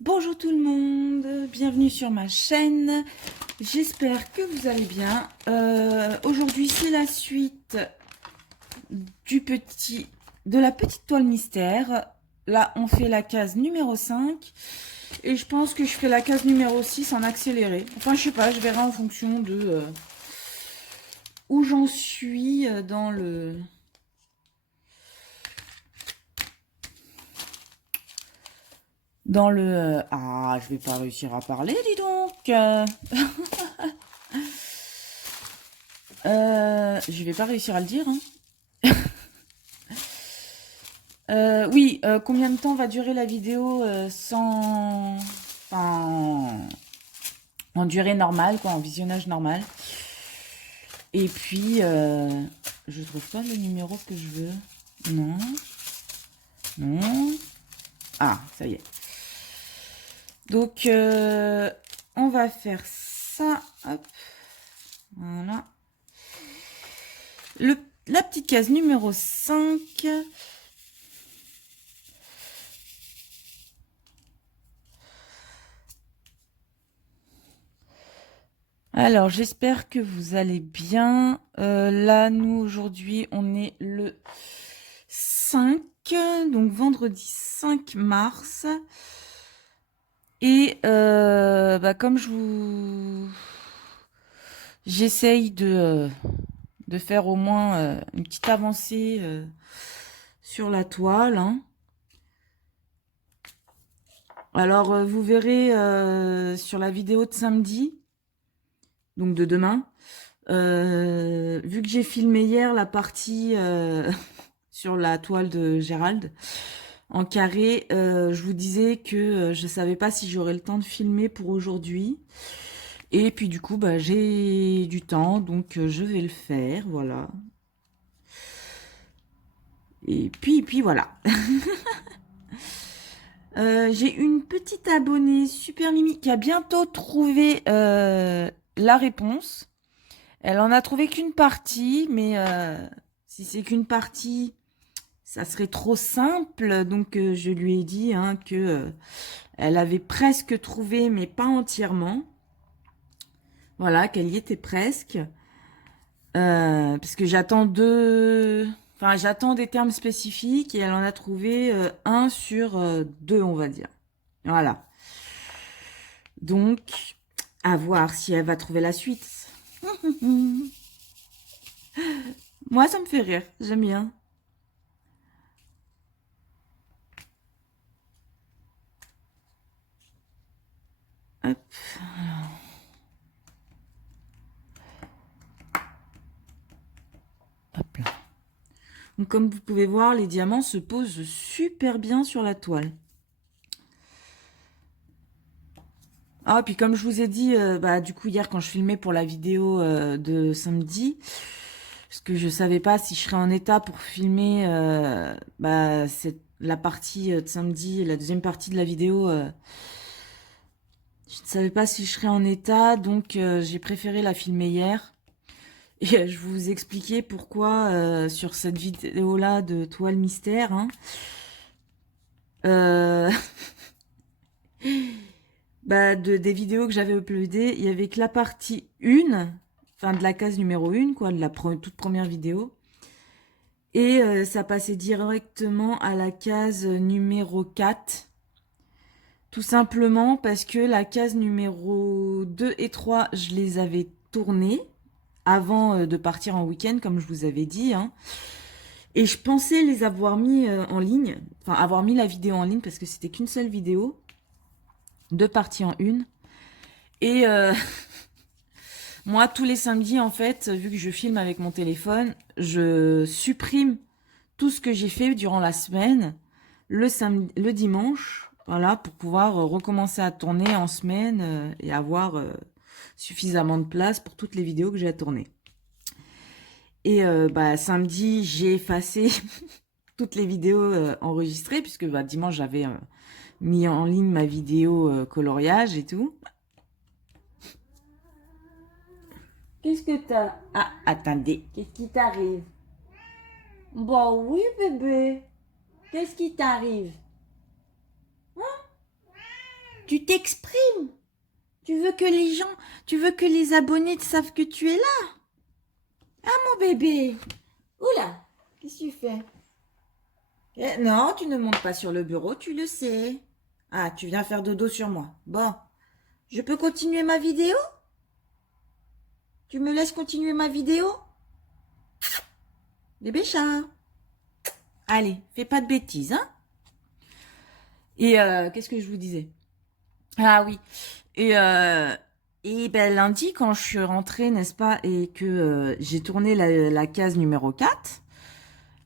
Bonjour tout le monde, bienvenue sur ma chaîne. J'espère que vous allez bien. Aujourd'hui, c'est la suite de la petite toile mystère. Là, on fait la case numéro 5. Et je pense que je fais la case numéro 6 en accéléré. Enfin, je sais pas, je verrai en fonction de où j'en suis dans le... Ah, je vais pas réussir à parler, dis donc. Je vais pas réussir à le dire, hein. Oui, combien de temps va durer la vidéo sans... Enfin, en durée normale, quoi, en visionnage normal. Et puis, je trouve pas le numéro que je veux. Non. Non. Ah, ça y est. Donc, on va faire ça. Hop. Voilà. La petite case numéro 5. Alors, j'espère que vous allez bien. Là, nous, aujourd'hui, on est le 5, donc vendredi 5 mars. Et comme j'essaye de faire au moins une petite avancée sur la toile, hein. Alors, vous verrez sur la vidéo de samedi, donc de demain, vu que j'ai filmé hier la partie sur la toile de Gérald en carré, je vous disais que je savais pas si j'aurais le temps de filmer pour aujourd'hui. Et puis du coup, j'ai du temps, donc je vais le faire, voilà. Et puis voilà. J'ai une petite abonnée super mimi qui a bientôt trouvé la réponse. Elle en a trouvé qu'une partie, mais si c'est qu'une partie, ça serait trop simple. Donc je lui ai dit hein, que elle avait presque trouvé, mais pas entièrement. Voilà, qu'elle y était presque. Parce que j'attends des termes spécifiques et elle en a trouvé un sur deux, on va dire. Voilà. Donc, à voir si elle va trouver la suite. Moi, ça me fait rire. J'aime bien. Hop. Hop là. Donc, comme vous pouvez voir, les diamants se posent super bien sur la toile. Ah, puis comme je vous ai dit, du coup, hier, quand je filmais pour la vidéo de samedi, parce que je savais pas si je serais en état pour filmer la partie de samedi, la deuxième partie de la vidéo. Je ne savais pas si je serais en état, donc j'ai préféré la filmer hier. Et je vous expliquais pourquoi sur cette vidéo-là de toile mystère, hein, euh, des vidéos que j'avais uploadées, il y avait que la partie 1, enfin de la case numéro 1, quoi, de la toute première vidéo. Et ça passait directement à la case numéro 4. Tout simplement parce que la case numéro 2 et 3, je les avais tournées avant de partir en week-end, comme je vous avais dit, hein. Et je pensais les avoir mis en ligne, enfin avoir mis la vidéo en ligne parce que c'était qu'une seule vidéo, deux parties en une. Et moi, tous les samedis, en fait, vu que je filme avec mon téléphone, je supprime tout ce que j'ai fait durant la semaine, le dimanche, voilà, pour pouvoir recommencer à tourner en semaine et avoir suffisamment de place pour toutes les vidéos que j'ai à tourner. Et samedi, j'ai effacé toutes les vidéos enregistrées, puisque dimanche, j'avais mis en ligne ma vidéo coloriage et tout. Qu'est-ce que t'as? Ah, attendez. Qu'est-ce qui t'arrive? Bah oui, bébé. Qu'est-ce qui t'arrive? Hein? Tu t'exprimes. Tu veux que les gens, tu veux que les abonnés savent que tu es là. Ah, mon bébé. Oula, qu'est-ce que tu fais? Non, tu ne montes pas sur le bureau, tu le sais. Ah, tu viens faire dodo sur moi. Bon, je peux continuer ma vidéo? Tu me laisses continuer ma vidéo? Bébé chat. Allez, fais pas de bêtises, hein? Et qu'est-ce que je vous disais? Ah oui. Et ben, lundi, quand je suis rentrée, n'est-ce pas, et que j'ai tourné la case numéro 4,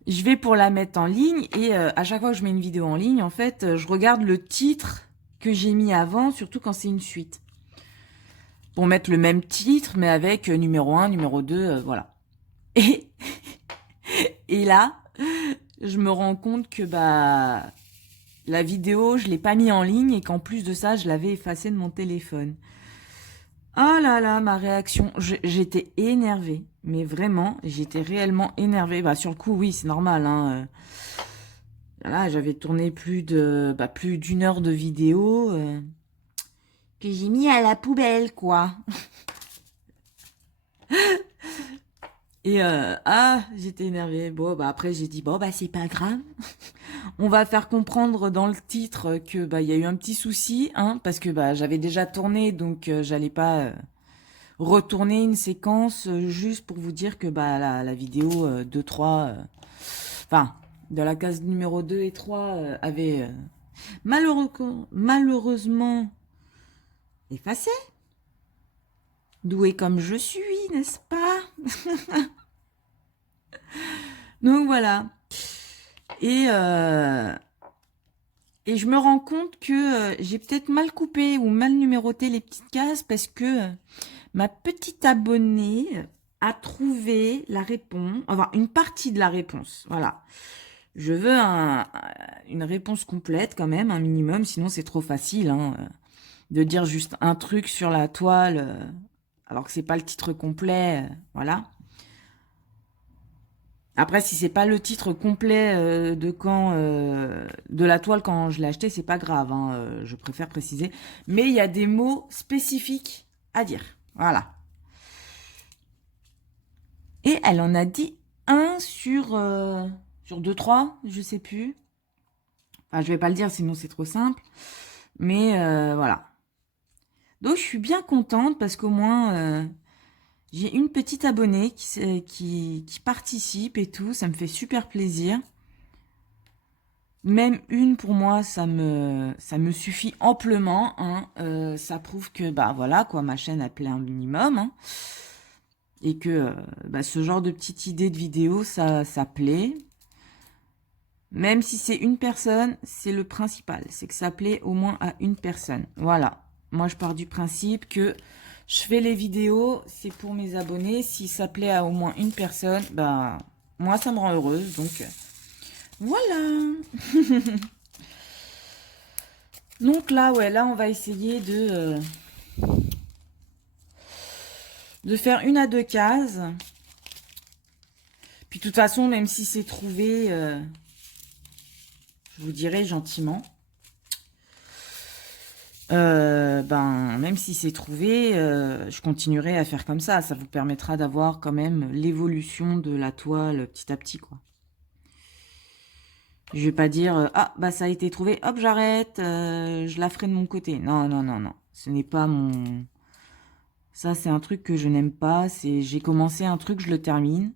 je vais pour la mettre en ligne. Et à chaque fois que je mets une vidéo en ligne, en fait, je regarde le titre que j'ai mis avant, surtout quand c'est une suite. Pour mettre le même titre, mais avec numéro 1, numéro 2, voilà. Et, et là, je me rends compte que bah la vidéo, je l'ai pas mis en ligne et qu'en plus de ça, je l'avais effacée de mon téléphone. Oh là là, ma réaction, j'étais énervée. Mais vraiment, j'étais réellement énervée. Bah sur le coup, oui, c'est normal. Hein. Là, j'avais tourné plus d'une heure de vidéo que j'ai mis à la poubelle, quoi. Et j'étais énervée. Bon, bah après j'ai dit bon bah c'est pas grave. On va faire comprendre dans le titre que bah il y a eu un petit souci, hein, parce que bah j'avais déjà tourné, donc j'allais pas retourner une séquence juste pour vous dire que bah la vidéo 2, 3, enfin de la case numéro 2 et 3 avait malheureusement effacé. Douée comme je suis, n'est-ce pas? Donc voilà. Et je me rends compte que j'ai peut-être mal coupé ou mal numéroté les petites cases parce que ma petite abonnée a trouvé la réponse, enfin une partie de la réponse. Voilà. Je veux une réponse complète quand même, un minimum, sinon c'est trop facile hein, de dire juste un truc sur la toile alors que c'est pas le titre complet. Voilà. Après, si c'est pas le titre complet de la toile quand je l'ai acheté, c'est pas grave. Hein, je préfère préciser. Mais il y a des mots spécifiques à dire. Voilà. Et elle en a dit un sur deux, trois, je sais plus. Enfin, je vais pas le dire, sinon c'est trop simple. Mais voilà. Donc, je suis bien contente parce qu'au moins, j'ai une petite abonnée qui participe et tout. Ça me fait super plaisir. Même une pour moi, ça me suffit amplement. Hein. Ça prouve que bah voilà quoi, ma chaîne a plaît un minimum. Hein. Et que bah, ce genre de petite idée de vidéo, ça plaît. Même si c'est une personne, c'est le principal. C'est que ça plaît au moins à une personne. Voilà. Moi, je pars du principe que je fais les vidéos, c'est pour mes abonnés. Si ça plaît à au moins une personne, bah moi, ça me rend heureuse. Donc, voilà. Donc là, ouais, là, on va essayer de faire une à deux cases. Puis de toute façon, même si c'est trouvé, je vous dirai gentiment. Ben, même si c'est trouvé, je continuerai à faire comme ça. Ça vous permettra d'avoir quand même l'évolution de la toile petit à petit, quoi. Je vais pas dire, ah, bah ça a été trouvé, hop, j'arrête, je la ferai de mon côté. Non, non, non, non. Ce n'est pas mon... Ça, c'est un truc que je n'aime pas. C'est j'ai commencé un truc, je le termine.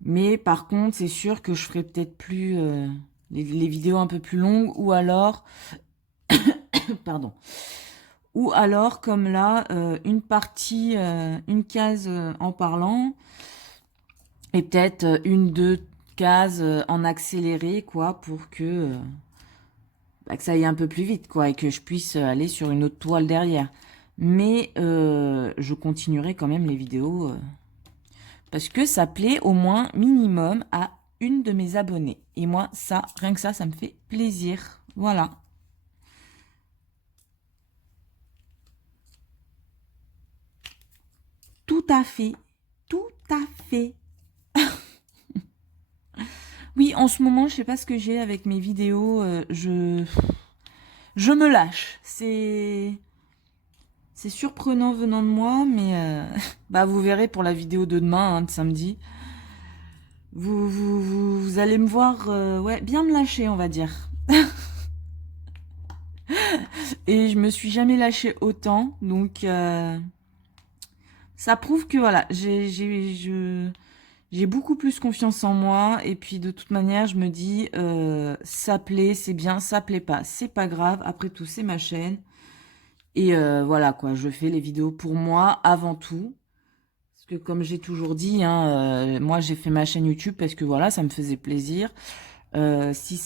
Mais par contre, c'est sûr que je ferai peut-être plus les vidéos un peu plus longues ou alors, pardon, ou alors comme là, une partie, une case en parlant et peut-être une, deux cases en accéléré, quoi, pour que, bah, que ça aille un peu plus vite, quoi, et que je puisse aller sur une autre toile derrière. Mais je continuerai quand même les vidéos parce que ça plaît au moins minimum à une de mes abonnées. Et moi, ça, rien que ça me fait plaisir. Voilà. Tout à fait. Tout à fait. Oui, en ce moment, je sais pas ce que j'ai avec mes vidéos. Je me lâche. C'est surprenant venant de moi, mais bah vous verrez pour la vidéo de demain, hein, de samedi. Vous allez me voir, ouais, bien me lâcher, on va dire. Et je me suis jamais lâchée autant, donc ça prouve que voilà, j'ai beaucoup plus confiance en moi. Et puis de toute manière, je me dis, ça plaît, c'est bien, ça plaît pas, c'est pas grave. Après tout, c'est ma chaîne. Et voilà quoi, je fais les vidéos pour moi avant tout. Parce que comme j'ai toujours dit, hein, moi j'ai fait ma chaîne YouTube parce que voilà, ça me faisait plaisir. Si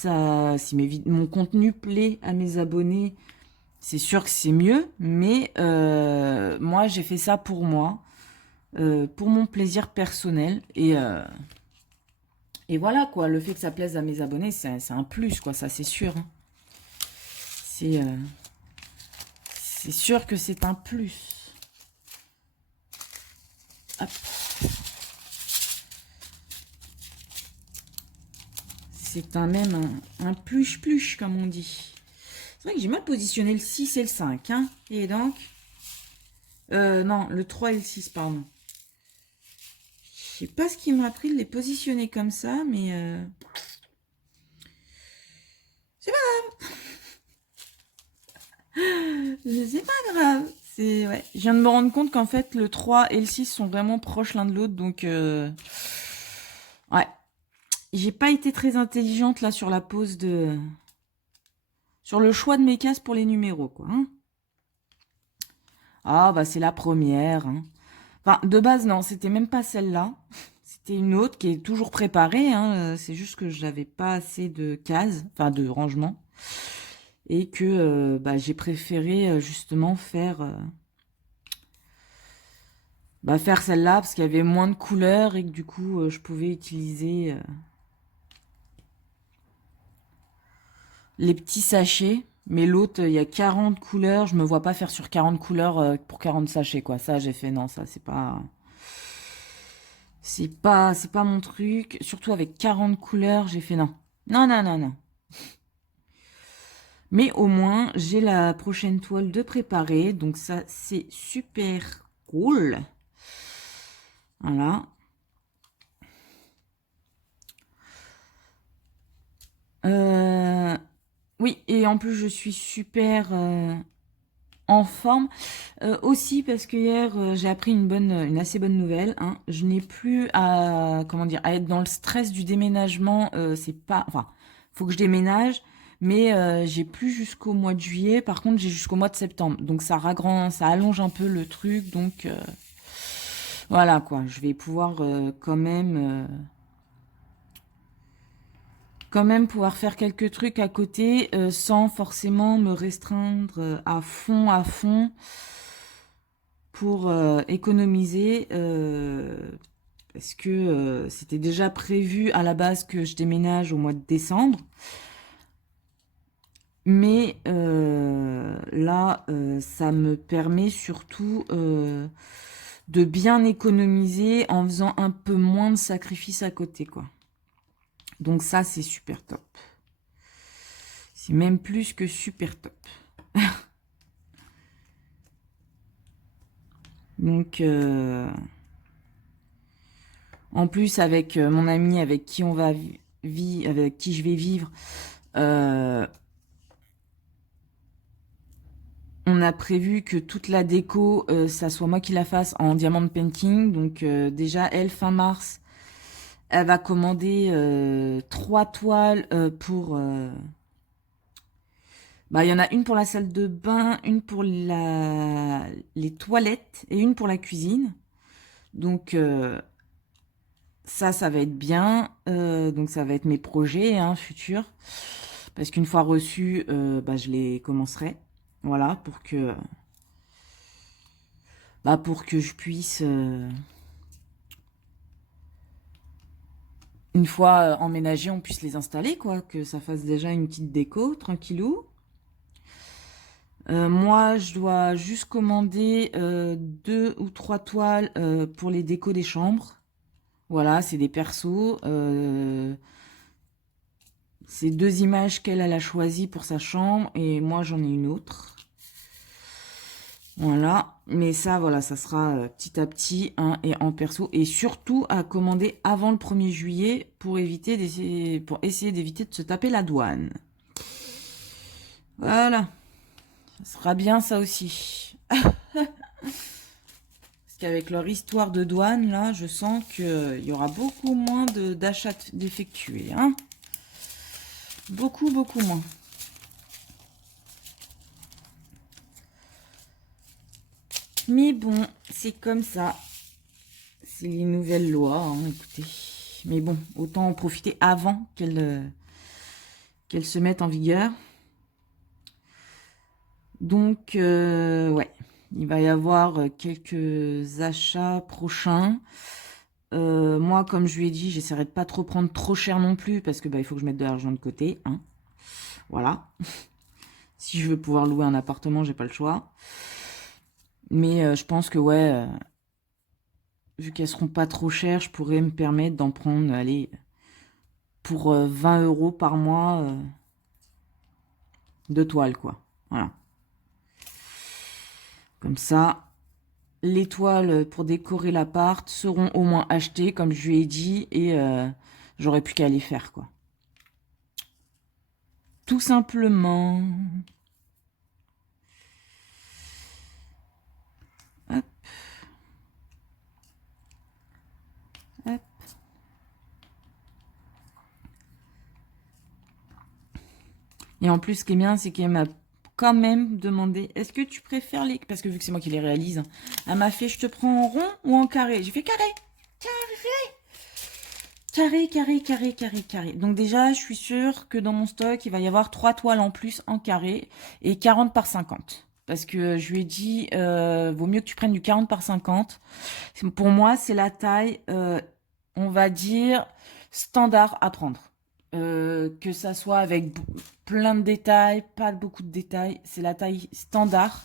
mon contenu plaît à mes abonnés, c'est sûr que c'est mieux. Mais moi j'ai fait ça pour mon plaisir personnel. Et voilà quoi, le fait que ça plaise à mes abonnés, c'est un plus quoi, ça c'est sûr. Hein. C'est euh, c'est sûr que c'est un plus. Hop. C'est un pluche-pluche, comme on dit. C'est vrai que j'ai mal positionné le 6 et le 5. Hein. Et donc... non, le 3 et le 6, pardon. Je sais pas ce qui m'a pris de les positionner comme ça, mais... c'est pas grave. C'est pas grave. Ouais. Je viens de me rendre compte qu'en fait, le 3 et le 6 sont vraiment proches l'un de l'autre, donc... ouais. J'ai pas été très intelligente, là, sur la pose de... Sur le choix de mes cases pour les numéros, quoi. Hein. Ah, bah c'est la première. Hein. Enfin, de base, non, c'était même pas celle-là. C'était une autre qui est toujours préparée. Hein. C'est juste que j'avais pas assez de cases, enfin de rangement. Et que bah, j'ai préféré justement faire celle-là parce qu'il y avait moins de couleurs et que du coup, je pouvais utiliser les petits sachets. Mais l'autre, il y a 40 couleurs. Je me vois pas faire sur 40 couleurs pour 40 sachets, quoi. Ça, j'ai fait, non, ça, c'est pas... C'est pas mon truc. Surtout avec 40 couleurs, j'ai fait non. Non, non, non, non. Mais au moins, j'ai la prochaine toile de préparer. Donc ça, c'est super cool. Voilà. Oui, et en plus, je suis super en forme. Aussi parce que hier, j'ai appris une assez bonne nouvelle. Hein. Je n'ai plus à, comment dire, à être dans le stress du déménagement. C'est pas, enfin, faut que je déménage, mais j'ai plus jusqu'au mois de juillet. Par contre, j'ai jusqu'au mois de septembre. Donc ça allonge un peu le truc. Donc voilà quoi, je vais pouvoir quand même pouvoir faire quelques trucs à côté sans forcément me restreindre à fond pour économiser parce que c'était déjà prévu à la base que je déménage au mois de décembre. Mais là, ça me permet surtout de bien économiser en faisant un peu moins de sacrifices à côté, quoi. Donc ça, c'est super top. C'est même plus que super top. Donc, en plus, avec mon ami avec qui on va avec qui je vais vivre, on a prévu que toute la déco, ça soit moi qui la fasse en diamant painting. Donc déjà, elle, fin mars, elle va commander 3 toiles pour... bah, il y en a une pour la salle de bain, une pour les toilettes et une pour la cuisine. Donc ça va être bien. Donc ça va être mes projets hein, futurs. Parce qu'une fois reçus, bah, je les commencerai. Voilà, pour que je puisse, une fois emménagés, on puisse les installer, quoi. Que ça fasse déjà une petite déco, tranquillou. Moi, je dois juste commander 2 ou 3 toiles pour les décos des chambres. Voilà, c'est des persos. C'est 2 images qu'elle a choisies pour sa chambre et moi j'en ai une autre. Voilà, mais ça, voilà, ça sera petit à petit hein, et en perso. Et surtout à commander avant le 1er juillet pour essayer d'éviter de se taper la douane. Voilà, ça sera bien ça aussi. Parce qu'avec leur histoire de douane, là, je sens qu'il y aura beaucoup moins d'achats d'effectués. Hein, beaucoup, beaucoup moins. Mais bon, c'est comme ça. C'est les nouvelles lois, hein, écoutez. Mais bon, autant en profiter avant qu'elles se mettent en vigueur. Donc, ouais, il va y avoir quelques achats prochains. Moi, comme je lui ai dit, j'essaierai de pas trop prendre trop cher non plus parce que bah, il faut que je mette de l'argent de côté. Hein. Voilà. Si je veux pouvoir louer un appartement, j'ai pas le choix. Mais je pense que ouais, vu qu'elles seront pas trop chères, je pourrais me permettre d'en prendre, allez, pour 20 € par mois de toile, quoi. Voilà. Comme ça, les toiles pour décorer l'appart seront au moins achetées, comme je lui ai dit, et j'aurai plus qu'à les faire, quoi. Tout simplement. Hop. Hop. Et en plus, ce qui est bien, c'est qu'elle m'a quand même demandé, est-ce que tu préfères les... Parce que vu que c'est moi qui les réalise, elle m'a fait, je te prends en rond ou en carré? J'ai fait carré. Tiens, j'ai fait carré, carré, carré, carré, carré. Donc déjà, je suis sûre que dans mon stock, il va y avoir 3 toiles en plus en carré et 40 par 50. Parce que je lui ai dit, vaut mieux que tu prennes du 40 par 50. Pour moi, c'est la taille, on va dire, standard à prendre. Que ça soit avec plein de détails, pas beaucoup de détails. C'est la taille standard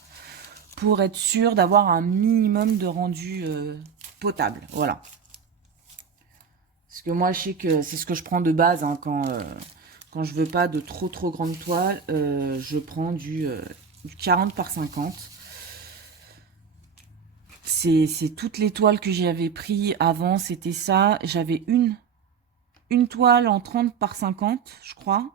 pour être sûr d'avoir un minimum de rendu potable. Voilà. Parce que moi, je sais que c'est ce que je prends de base hein, quand je veux pas de trop grande toile. Je prends du 40 par 50. C'est toutes les toiles que j'avais pris avant, c'était ça. J'avais une toile en 30 par 50, je crois.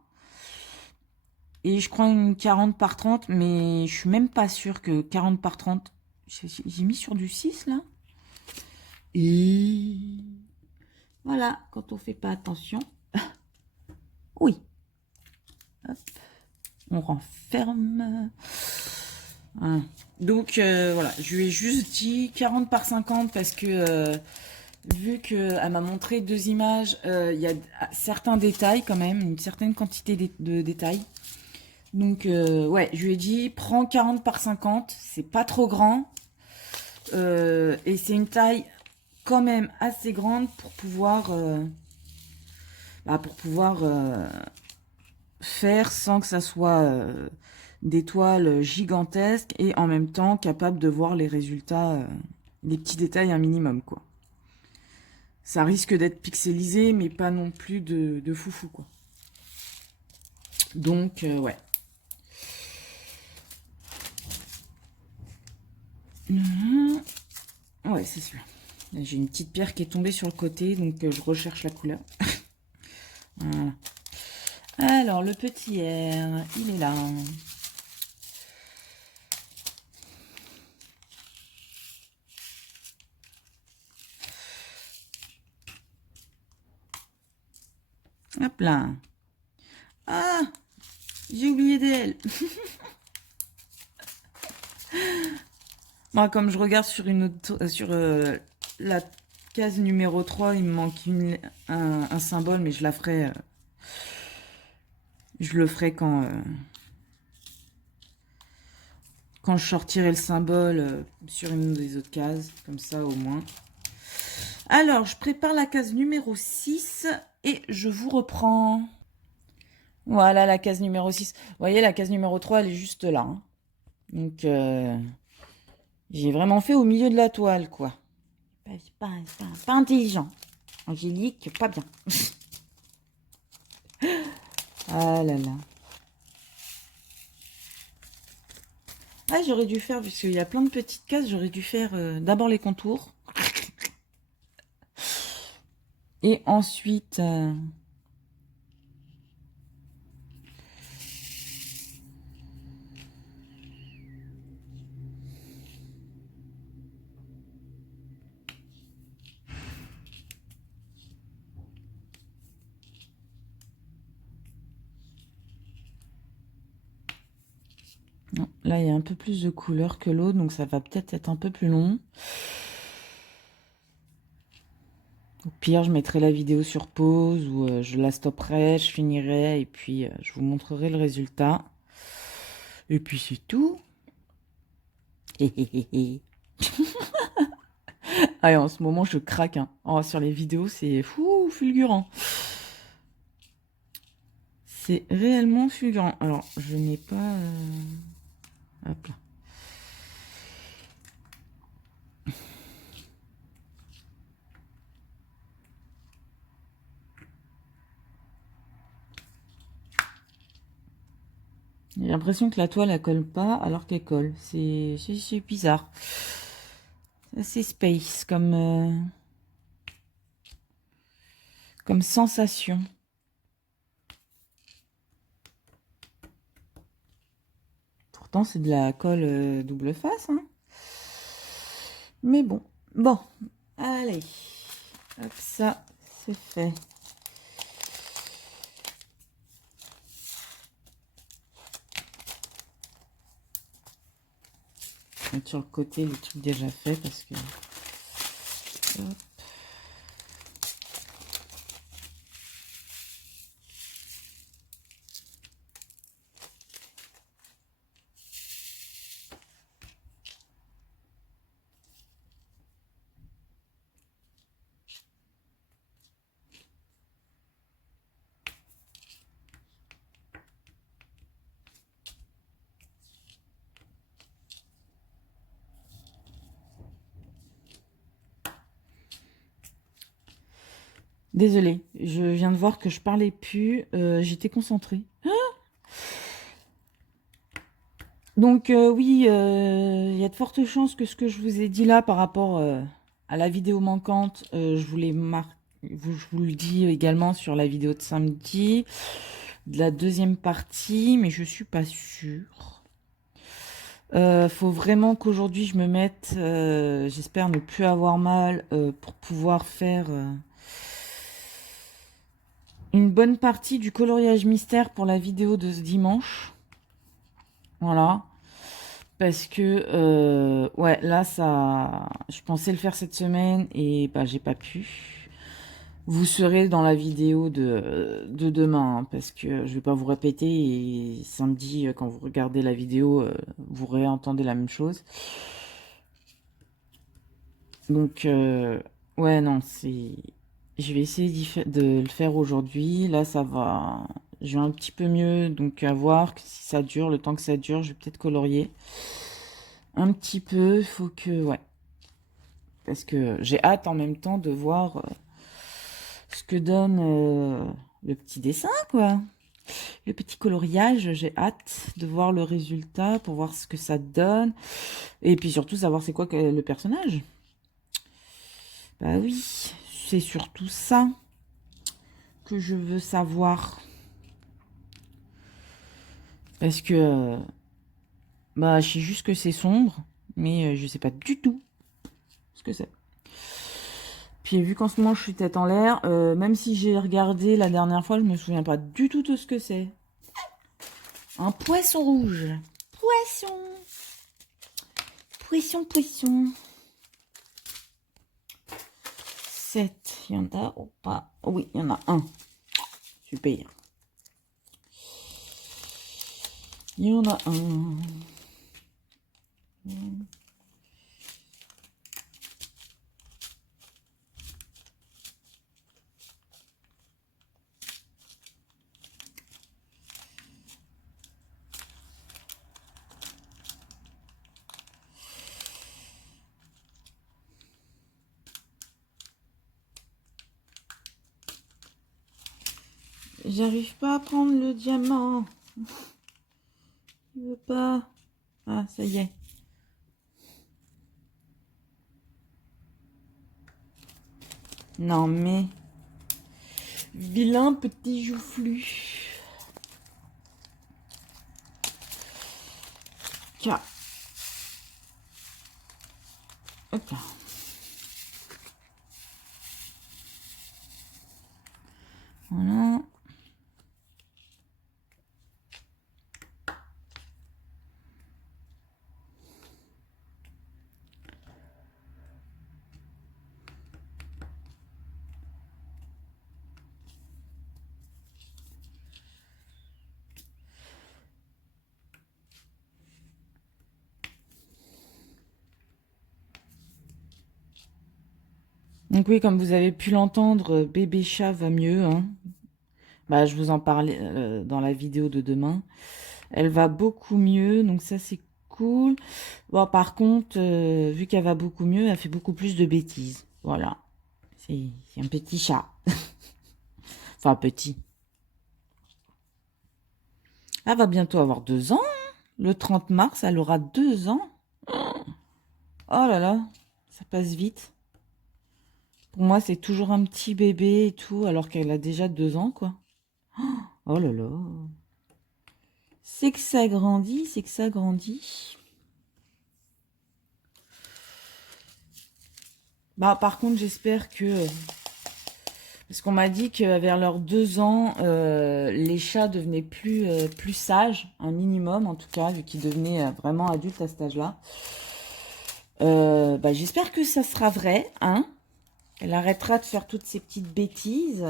Et je crois une 40 par 30, mais je suis même pas sûre que 40 par 30... J'ai mis sur du 6, là. Et... voilà, quand on fait pas attention. Oui. Hop. On renferme. Voilà. Donc, voilà, je lui ai juste dit 40 par 50 parce que... vu qu'elle m'a montré 2 images, il y a certains détails quand même, une certaine quantité de détails. Donc, ouais, je lui ai dit, prends 40 par 50, c'est pas trop grand. Et c'est une taille quand même assez grande pour pouvoir, faire sans que ça soit des toiles gigantesques et en même temps capable de voir les résultats, les petits détails un minimum, quoi. Ça risque d'être pixelisé, mais pas non plus de foufou, quoi. Donc, ouais. Ouais, c'est celui-là. J'ai une petite pierre qui est tombée sur le côté, donc je recherche la couleur. Voilà. Alors, le petit R, il est là. Hop là. Ah, j'ai oublié d'elle. Moi, comme je regarde sur une autre, sur la case numéro 3, il me manque un symbole, mais je la ferai. Je le ferai quand je sortirai le symbole sur une des autres cases, comme ça au moins. Alors, je prépare la case numéro 6 et je vous reprends. Voilà la case numéro 6. Vous voyez, la case numéro 3, elle est juste là. Hein. Donc, j'ai vraiment fait au milieu de la toile, quoi. Pas intelligent. Angélique, pas bien. Ah là là. Ah, j'aurais dû faire, puisqu'il y a plein de petites cases, j'aurais dû faire d'abord les contours. Et ensuite... non, là, il y a un peu plus de couleur que l'autre, donc ça va peut-être être un peu plus long. Au pire, je mettrai la vidéo sur pause ou je la stopperai, je finirai et puis je vous montrerai le résultat. Et puis c'est tout. Ah, et en ce moment, je craque. Hein. Oh, sur les vidéos, c'est fou, fulgurant. C'est réellement fulgurant. Alors, je n'ai pas... Hop là. J'ai l'impression que la toile, elle colle pas alors qu'elle colle. C'est bizarre. C'est space comme sensation. Pourtant, c'est de la colle double face. Hein. Mais bon. Bon. Allez. Hop, ça, c'est fait. Je vais mettre sur le côté les trucs déjà faits parce que... Hop. Désolée, je viens de voir que je parlais plus. J'étais concentrée. Donc oui, il y a de fortes chances que ce que je vous ai dit là par rapport à la vidéo manquante, je vous le dis également sur la vidéo de samedi, de la deuxième partie, mais je suis pas sûre. Faut vraiment qu'aujourd'hui je me mette, j'espère ne plus avoir mal pour pouvoir faire une bonne partie du coloriage mystère pour la vidéo de ce dimanche. Voilà. Parce que, ouais, là, ça... Je pensais le faire cette semaine et bah, j'ai pas pu. Vous serez dans la vidéo de demain, hein, parce que je vais pas vous répéter. Et samedi, quand vous regardez la vidéo, vous réentendez la même chose. Donc, ouais, non, c'est... Je vais essayer de le faire aujourd'hui. Là, ça va... Je vais un petit peu mieux, donc à voir si ça dure. Le temps que ça dure, je vais peut-être colorier. Un petit peu, faut que... Ouais. Parce que j'ai hâte en même temps de voir ce que donne le petit dessin, quoi. Le petit coloriage, j'ai hâte de voir le résultat pour voir ce que ça donne. Et puis surtout savoir c'est quoi le personnage. Bah oui, c'est surtout ça que je veux savoir. Parce que bah je sais juste que c'est sombre, mais je sais pas du tout ce que c'est. Puis vu qu'en ce moment je suis tête en l'air, même si j'ai regardé la dernière fois, je me souviens pas du tout de ce que c'est. Un poisson rouge. Poisson. Poisson, poisson. 7. Il y en a ou pas? Oui, il y en a un. Super. Il y en a un. j'arrive pas à prendre le diamant. Il veut pas. Ah, ça y est. Non mais... Vilain petit joufflu. Tiens. Hop là. Voilà. Donc oui, comme vous avez pu l'entendre, bébé chat va mieux, hein. Bah, je vous en parlais dans la vidéo de demain. Elle va beaucoup mieux, donc ça c'est cool. Bon, par contre, vu qu'elle va beaucoup mieux, elle fait beaucoup plus de bêtises. Voilà. C'est un petit chat. Enfin, petit. Elle va bientôt avoir 2 ans, hein. Le 30 mars, elle aura 2 ans. Oh là là, ça passe vite. Pour moi, c'est toujours un petit bébé et tout, alors qu'elle a déjà 2 ans, quoi. Oh là là. C'est que ça grandit, c'est que ça grandit. Bah, par contre, j'espère que... Parce qu'on m'a dit que vers leurs 2 ans, les chats devenaient plus sages, un minimum en tout cas, vu qu'ils devenaient vraiment adultes à cet âge-là. Bah, j'espère que ça sera vrai, hein. Elle arrêtera de faire toutes ces petites bêtises.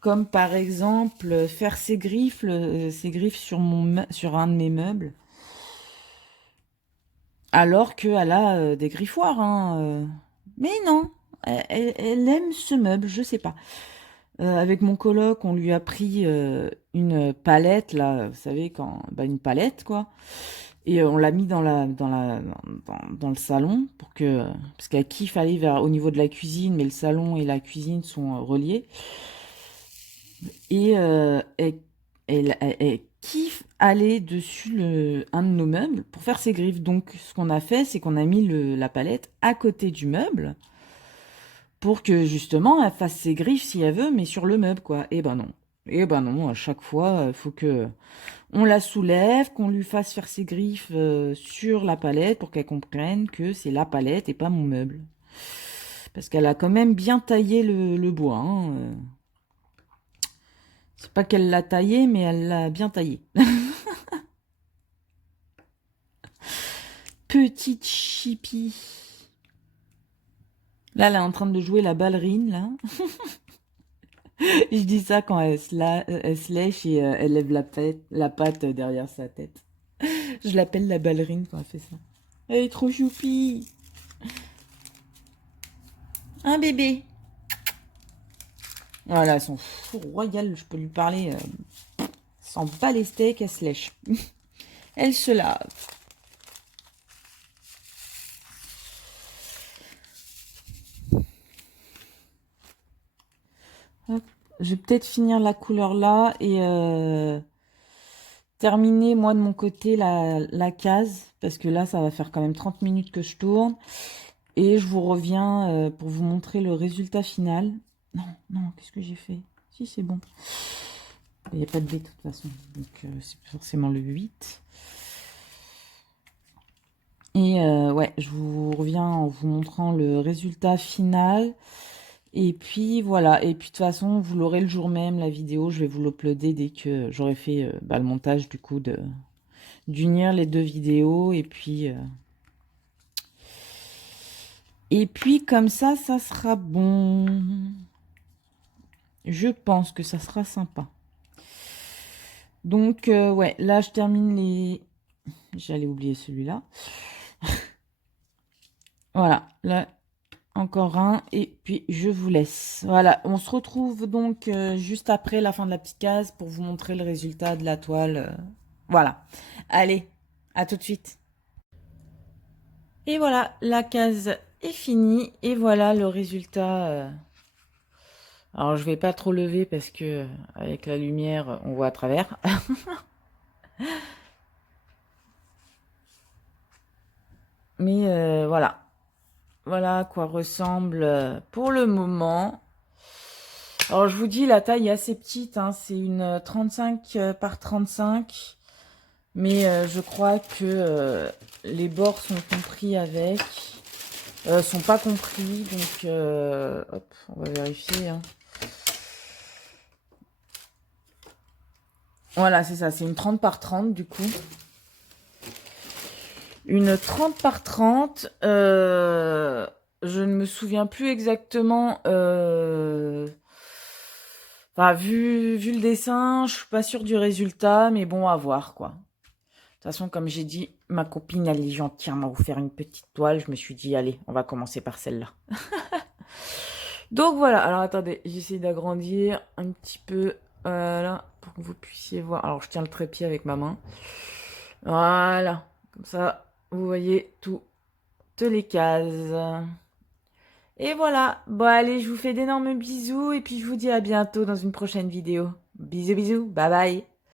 Comme par exemple faire ses griffes sur un de mes meubles. Alors qu'elle a des griffoirs, hein. Mais non, elle aime ce meuble, je sais pas. Avec mon coloc, on lui a pris une palette, là, vous savez, une palette, quoi. Et on l'a mis dans le salon, parce qu'elle kiffe aller au niveau de la cuisine, mais le salon et la cuisine sont reliés. Et elle kiffe aller dessus un de nos meubles pour faire ses griffes. Donc, ce qu'on a fait, c'est qu'on a mis la palette à côté du meuble pour que, justement, elle fasse ses griffes si elle veut, mais sur le meuble, quoi. Et ben non. Et ben non, à chaque fois, il faut que on la soulève, qu'on lui fasse faire ses griffes sur la palette pour qu'elle comprenne que c'est la palette et pas mon meuble. Parce qu'elle a quand même bien taillé le bois, hein. C'est pas qu'elle l'a taillé, mais elle l'a bien taillé. Petite chipie. Là, elle est en train de jouer la ballerine, là. Je dis ça quand elle se lèche et elle lève la patte derrière sa tête. Je l'appelle la ballerine quand elle fait ça. Elle est trop choupie. Un bébé. Voilà, son fou royal, je peux lui parler sans bas les steaks, elle se lèche. Elle se lave. Hop. Je vais peut-être finir la couleur là et terminer moi de mon côté la case, parce que là ça va faire quand même 30 minutes que je tourne. Et je vous reviens pour vous montrer le résultat final. Non, non, qu'est-ce que j'ai fait? Si, c'est bon. Il n'y a pas de B de toute façon, donc c'est forcément le 8. Et ouais, je vous reviens en vous montrant le résultat final. Et puis voilà, et puis de toute façon, vous l'aurez le jour même, la vidéo, je vais vous l'uploader dès que j'aurai fait le montage du coup d'unir les deux vidéos. Et puis comme ça sera bon. Je pense que ça sera sympa. Donc ouais, là je termine les... J'allais oublier celui-là. Voilà, là encore un et puis je vous laisse. Voilà, on se retrouve donc juste après la fin de la petite case pour vous montrer le résultat de la toile. Voilà, allez, à tout de suite. Et voilà, la case est finie et voilà le résultat Alors, je vais pas trop lever parce que avec la lumière, on voit à travers. Mais voilà. Voilà à quoi ressemble pour le moment. Alors, je vous dis, la taille est assez petite, hein, c'est une 35 par 35. Mais je crois que les bords sont compris avec. Sont pas compris, donc hop, on va vérifier. Hein. Voilà, c'est ça, c'est une 30 par 30 du coup. Une 30 par 30, je ne me souviens plus exactement. Enfin, vu le dessin, je suis pas sûre du résultat, mais bon, à voir, quoi. De toute façon, comme j'ai dit, ma copine, elle est gentille, elle m'a offert une petite toile. Je me suis dit, allez, on va commencer par celle-là. Donc voilà, alors attendez, j'essaie d'agrandir un petit peu, là, pour que vous puissiez voir. Alors, je tiens le trépied avec ma main. Voilà, comme ça, vous voyez toutes les cases. Et voilà, bon allez, je vous fais d'énormes bisous et puis je vous dis à bientôt dans une prochaine vidéo. Bisous bisous, bye bye.